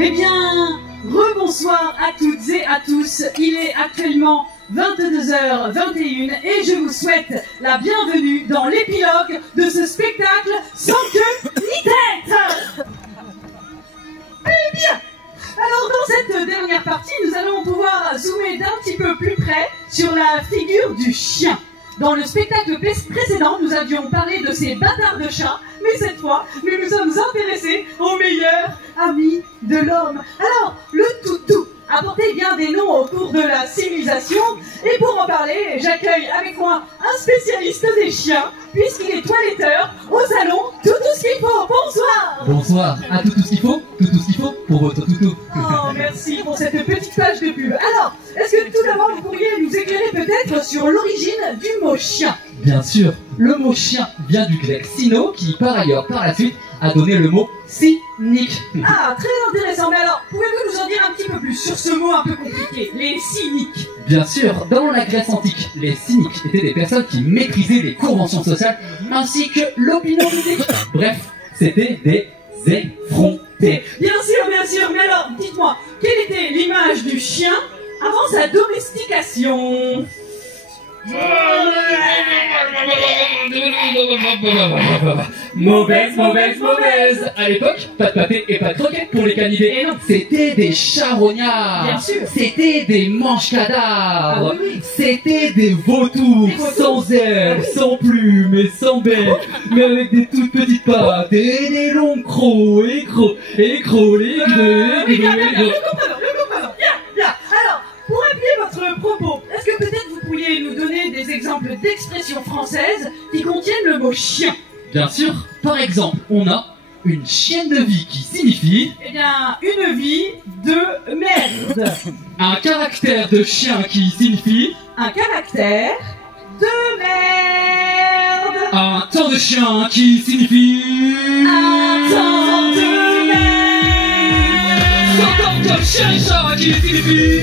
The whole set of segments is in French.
Eh bien, rebonsoir à toutes et à tous. Il est actuellement 22h21 et je vous souhaite la bienvenue dans l'épilogue de ce spectacle sans queue ni tête. Eh bien, alors dans cette dernière partie, nous allons pouvoir zoomer d'un petit peu plus près sur la figure du chien. Dans le spectacle précédent, nous avions parlé de ces bâtards de chats, mais cette fois, nous nous sommes intéressés aux meilleurs amis de l'homme. Alors, le toutou a porté bien des noms au cours de la civilisation, et pour en parler, j'accueille avec moi un spécialiste des chiens, puisqu'il est toiletteur au salon Toutou ce qu'il faut. Bonsoir. Bonsoir, à tout ce qu'il faut, tout ce qu'il faut pour votre toutou. Oh, merci pour cette petite page de pub. Alors, est-ce que tout d'abord vous pourriez nous éclairer peut-être sur l'origine du mot chien? Bien sûr, le mot chien vient du grec cyno, qui par ailleurs, par la suite, a donné le mot cynique. Ah, très intéressant. Mais alors, pouvez-vous nous en dire un petit peu plus sur ce mot un peu compliqué, les cyniques? Bien sûr, dans la Grèce antique, les cyniques étaient des personnes qui maîtrisaient les conventions sociales ainsi que l'opinion publique. Bref, c'était des effrontés. Bien sûr, mais alors, dites-moi, quelle était l'image du chien avant sa domestication? Mauvaise. À l'époque, pas de pâté et pas de croquettes pour les canidés. Et non. C'était des charognards. Bien sûr. C'était des manches-cadavres. Ah oui. C'était des vautours, sans ailes, sans plumes et sans bec, mais avec des toutes petites pattes et des longs crocs et crocs. Oui, bien, le comprenons. Bien. Alors, pour appuyer votre propos, est-ce que peut-être vous pourriez nous donner des exemples d'expressions françaises qui contiennent le mot chien? Bien sûr, par exemple, on a une chienne de vie qui signifie Eh bien, une vie de merde. un caractère de chien qui signifie Un caractère de merde. un temps de chien qui signifie Un temps de merde. 100 ans comme chien et chat qui signifie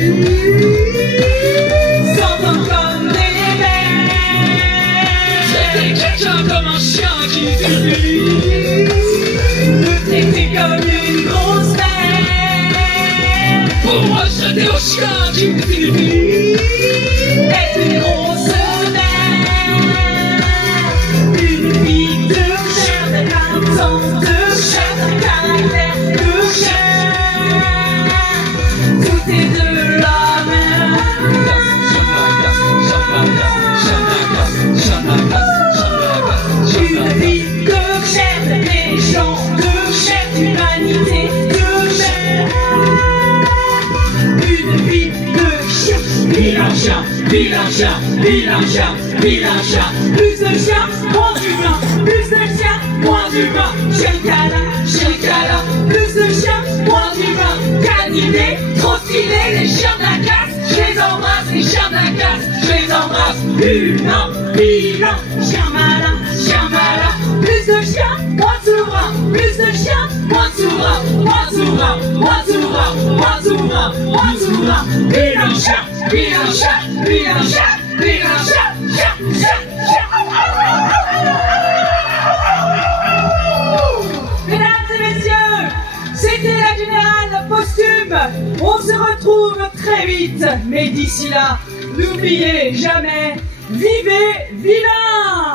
100 ans comme des merdes. traiter quelqu'un comme un chien qui signifie Le traiter comme une grosse merde. pour moi traiter au chien qui signifie Être une grosse merde. Une vie de merde. Un temps de merde. Un caractère de merde. Tout est de la merde. Une vie de merde, les gens de merde, l'humanité de merde. Une vie de chien, vilain chien, vilain chien, vilain chien, vilain chien. plus de chiens, moins d'humains, plus de chiens, moins d'humains. Chien cala, plus de chiens, moins d'humains. Canidés, trop stylés, les chiens de la casse, je les embrasse, les chiens de la casse, je les embrasse. Humain, vilain, chien malin, plus de chiens, moins de souverains, plus de chiens, moins de souverains, moins de souverains, moins de souverains, moins de souverains, moins de souverains. Vilain chien, vilain chien, vilain chien, vilain chien, chien. Mesdames et messieurs, retrouve très vite, mais d'ici là, n'oubliez jamais, vivez vilain!